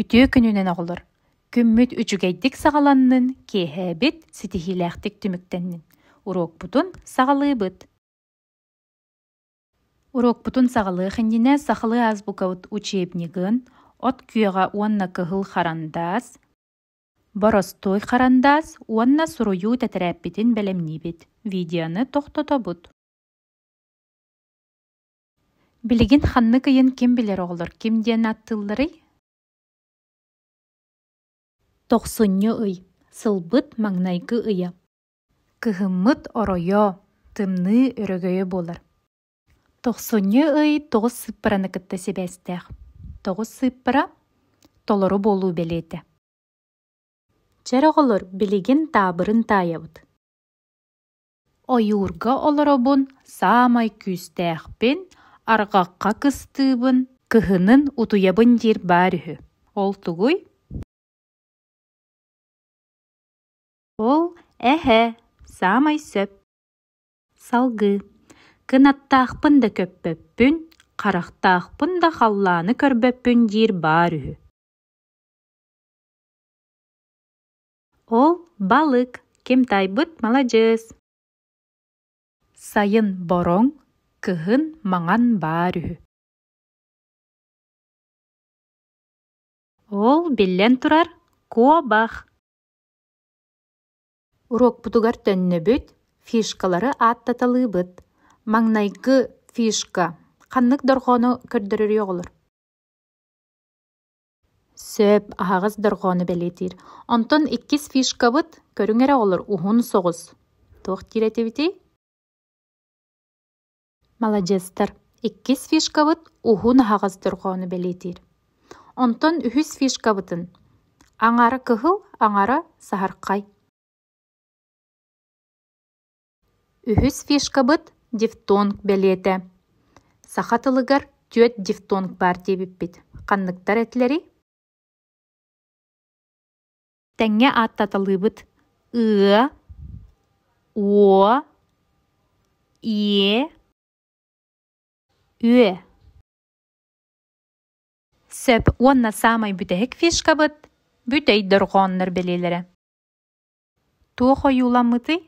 Ütüö күнүнен оҕолор. Күммүт үчүгейдик саҕаланнын киэһээбит ситиһиилээхтик түмүктэннин. Урокпутун саҕалыыбыт. Урокпутун саҕалыах иннинэ сахалы азбукабыт учебнигын от күөҕэ уонна кыһыл харандаас, боростой харандаас уонна суруйуу тэтэрээппитин бэлэмниибит. Видеоны тохтотобут. Билигин ханны кыйын ким билер оҕолор, ким диэн аттыылларый? Тохсунньу ый, сылбыт маҥнайгы ыйа. Кыһыммыт оройо, тымны өрөгөйө буолар. Тохсунньу ый тоҕус сыппараны кытта себээстээх. Тоҕус сыппара толору буолуу белиэтэ. Чэр оҕолор билигин таабырын таайабыт. Ойуурга олоробун саамай күүстээхпин, арҕахха кыстыыбын, кыһынын утуйабын диир баар үһү. Ол тугуй? Ол саамай сөп. Салгы. Кынаттаахпын да көппөппүн, харахтаахпын да халлааны көрбөппүн диир баар үһү. Ол балык. Ким тайбыт, маладьыс. Сайын бороң, кыһын маҥан баар үһү. Ол биллэн турар, куобах. Урокпутугар төннөбүт, фишкалары ааттаталыыбыт. Маҥнайгы фишка ханнык дорҕоону көрдөрөр оҕолор. Сөп аһаҕас дорҕоону бэлиэтиир. Онтон 2 фишкабыт көрүҥ эрэ оҕолор уһун соҕус. Туох тииретибитий? Маладьыстар. 2 фишкабыт уһун аһаҕас дорҕоону бэлиэтиир. Онтон 3 фишкабытын. Аҥаара кыһыл, аҥаара саһархай. 3 фишкабыт дифтонг бэлиэтэ. Сахатылыгар 4 дифтонг баар диэбиппит. Ханныктар этилери? Тэҥҥэ ааттаталыыбыт ыа, уо, ие, үө. Сөп уонна саамай бүтэһик фишкабыт, бүтэй дорҕооннор белиэлэрэ. Туох ойууламмытый?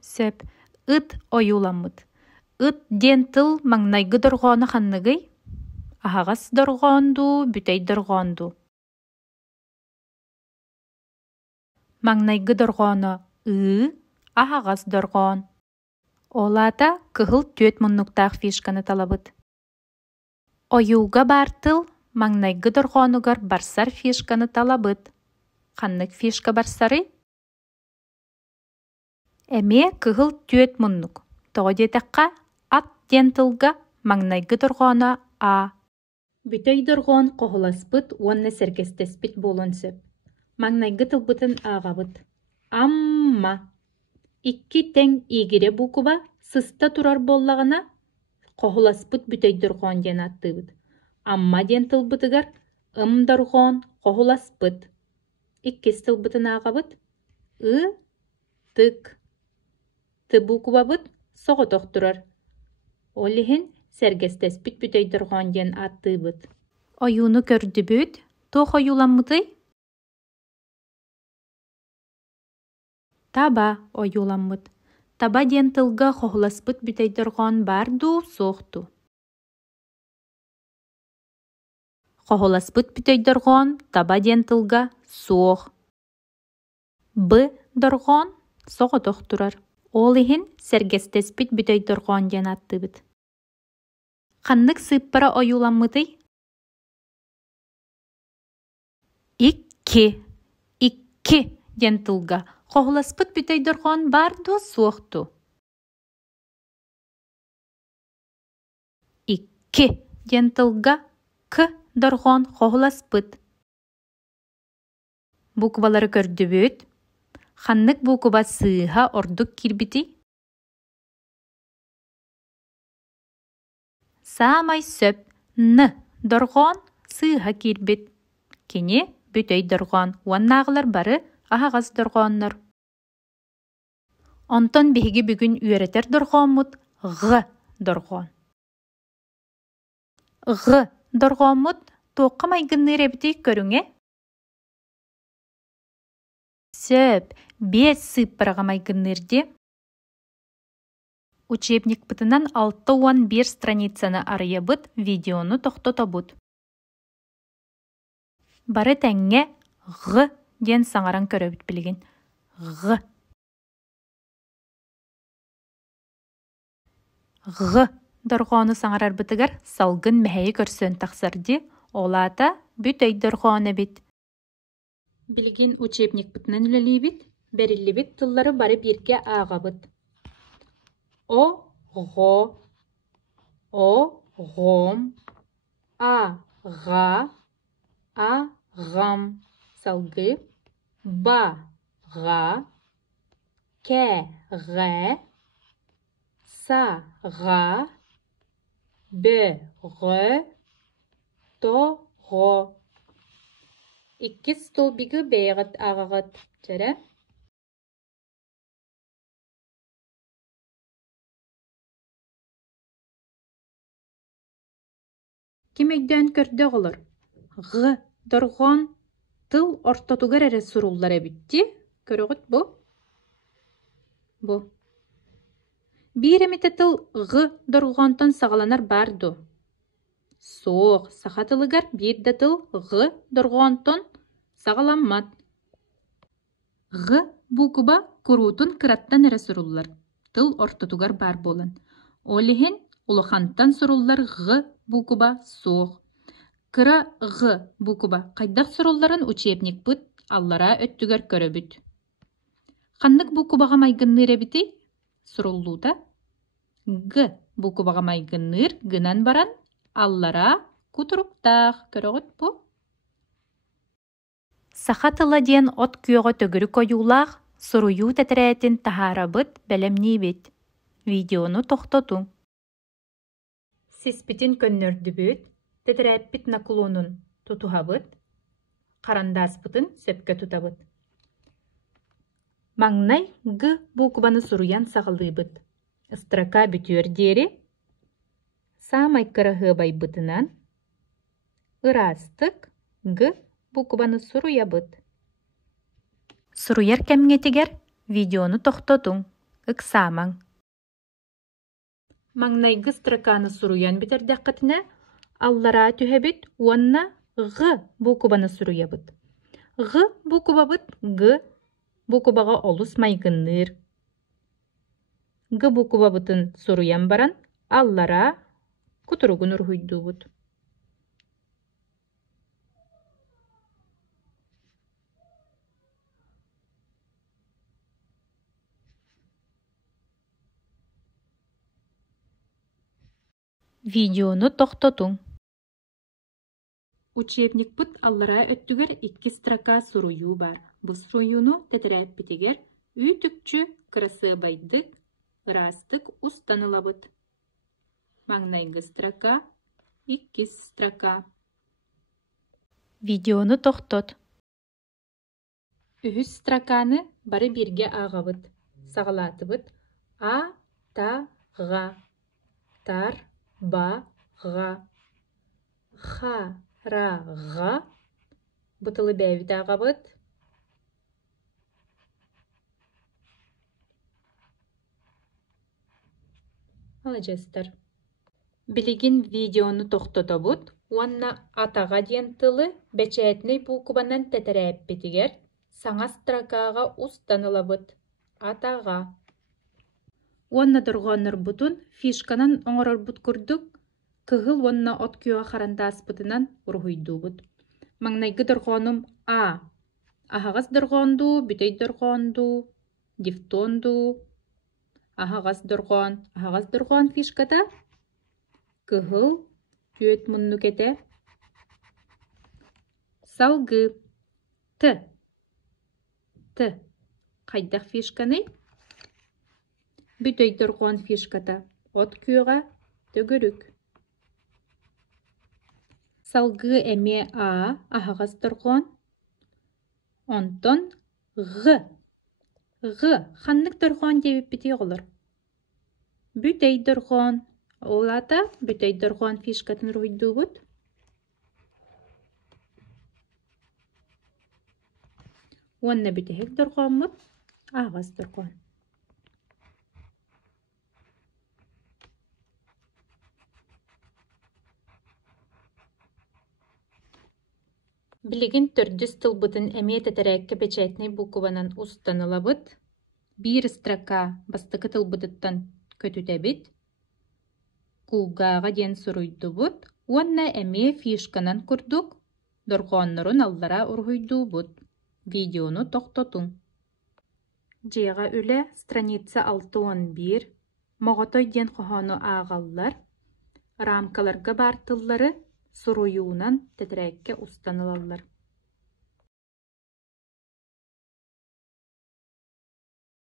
Сөп ыт ойууламмыт. Ыт диэн тыл маҥнайгы дорҕоону ханныгый? Аһаҕас дорҕоонду, бүтэй дорҕоонду. Маҥнайгы дорҕоону аһаҕас дорҕоон. Олаата кыһыл 4 муннуктаах фишканы талабыт. Ойууга баартыл маҥнайгы дорҕоонугар барсар фишканы талабыт. Ханнык фишка барсары? Эмиэ кыһыл 4 муннук. Тоҕо диэтэххэ ат диэн тылга маҥнайгы дорҕоону а. Бүтэй дорҕоон хоһуласпыт уонна сэргэстэспит буолан сөп. Маҥнайгы тылбытын ааҕабыт. Амма. 2 тең иигире букуба сыста турар боллаҕына хоһуласпыт бүтэй дорҕоон диэн аттыыбыт. Амма диэн тылбытыгар ым дорҕоон хоһуласпыт. 2 тылбытын ааҕабыт. Тык. Ты букубабыт соҕотох турар. Ол иһин сэргэстэспит бүтэй дорҕоон диэн аттыыбыт. Ойууну көрдүбүт, туох ойууламмытый? Таба ойууламмыт. Таба диэн тылга хоһуласпыт бүтэй дорҕоон баарду, суохту. Хоһуласпыт бүтэй дорҕоон таба диэн тылга суох. Бы дорҕоон соҕотох турар. Ол иһин сэргэстэспит бүтэй дорҕоон диэн аттыыбыт. Ханнык сыппара ойууламмытый? 2 диэн тылга хоһуласпыт бүтэй дорҕоон баарду, суохту. 2 диэн тылга к дорҕоон хоһуласпыт. Буквалары көрдүбүт. Ханнык букуба сыыһа ордук киирбитий? Саамай сөп н дорҕоон сыыһа киирбит. Кини бүтэй дорҕоон уоннааҕылар бары аһаҕас дорҕооннор. Онтон биһиги бүгүн үөрэтэр дорҕооммут г дорҕоон. Г дорҕооммут Туокка майгынныр эбитик көрүңе. Сөп, 5 сыппарага майгыннырди. Учебник бытынан 6-11 страницаны арыябыт, видеону тохтотобут. Бары тәңге «ғы» ден саңаран көрөбүт билген. «Ғы». «Ғы» дорғону саңарар бытыгар салгын мәхәйі көрсөн тақсырди, олата бүт дорғоны бит. Билген учебник бытынан үлелі бит, бәрілі бит тыллары бары бирге аға быт. О, ғо, о, ғом, а, ға, а, ғам, салгы, ба, ға, кә, ғә, са, ға, бө, ғө, то, ғо. Икки стол бигі бейгіт ағағыт, жәрі. Ким өйден көрді ғылыр? Ғы дұрған тыл ортотугар әрі сұрулар әбітті. Көріғыт бұ? Бұ. Bir emite tıl ғы дұрғантан сағаланар барды. Соқ, сақатылығар bir de tıl ғы дұрғантан сағаламмат. Ғы бұқыба күрутын кыраттан әрі сұрулар. Тыл ортотугар бар болын. Олихен улахантан сұрулар ғы бұқыба соқ. Кыра ғы бұқыба қайдақ сұруларын учебник бұд, аллара өттігер көрі Қандық бұқыбаға майгынныр әбіті? Сұруллуда. Г бұқыбаға майгынныр, гынан баран, аллара күтіруптақ. Көріғыт бұ? Сақатыла ден от күйеға төгірі койулақ, сұруyu тәтірәтін тахарабыт бәлемні бет. Видеону тоқтоту. Сеспітін көннөрді бүт, тәтірәппіт наклонын тұтуғабыт, қарандаспытын сөпке тұтабыт. Маңнай г бұқыбаны сұруян сағылыбыт. Строка бүтер дері, самай кырығы байбытынан, ырастық г бұқыбаны сұруябыт. Сұруяр кәмгетігер видеону тоқтотун, ықсамаң. Маңнай г строканы сұруян бітер дәққатына, аллара түхәбіт, уанна г бұқыбаны сұруябыт. Г бұқыбабыт г бұқыбаға олыс майгынныр. Г бұқыбабытын сұруян баран, аллара күтіругін ұрғыйду бұд. Видеону тоқтотун. Учебник бұд аллара өттігер 2 строка сұруyu бар. Бұл сұруюну тәтірәп бітегер, үйтікчі кырасы байдық, ырастық устанылабыд. Маңнайғы строка, 2 строка. Видеону тоқтот. Үхіс строканы бары бірге ағабыд. Сағалатыбыд. А, та, ға. Тар, ба, ға. Ха, ра, ға. Бұтылы бәйбіт ағабыд. Алажастар. Білеген видеону тоқтотобуд, уанна атаға ден тылы бәчәетней бұқыбанан тәтірәп бетігер, саңа строкаға устанылабыд. Атаға. Уанна дұрғаныр бұтын фишканан оңырыр бұт күрдік, кығыл уанна от күйіға қарандас бұтынан ұрғыйду бұд. Маңнайғы дұрғаным А. Ахағас дұрғанду, бүтей дұрғанду, дифтонду. Ахағас дұрған фишката, кығыл, түйет мұнну кете, салгы, Т, қайдақ фишканы, бүтей дұрған фишката, от күйіға төгірік. Салгы әме А, ахағас дұрған, онтон Г, қаннық дұрған деп бітей ғылыр. Бүтей дұрған, олата бүтей дұрған фишкатын ройду бұд. Уонна бүтэһик дорҕооммут, ааҕас дорҕоон. Билигин төрдүс тылбытын эмиэ тэтэрээккэ печатный букванан устанылабыт, биир строка бастакы тылбытыттан көтүтэбит, кулгааҕа диэн суруйдубут, уонна эмиэ фишканан курдук, дорҕооннорун аллара ургуйдуубут. Видеону тохтотуҥ. Дьиэҕэ үлэ страница 6-11, моҕотой диэн хоһоону ааҕаллар, рамкаларга баартыллары суруйуунан тэтэрээккэ устанылаллар.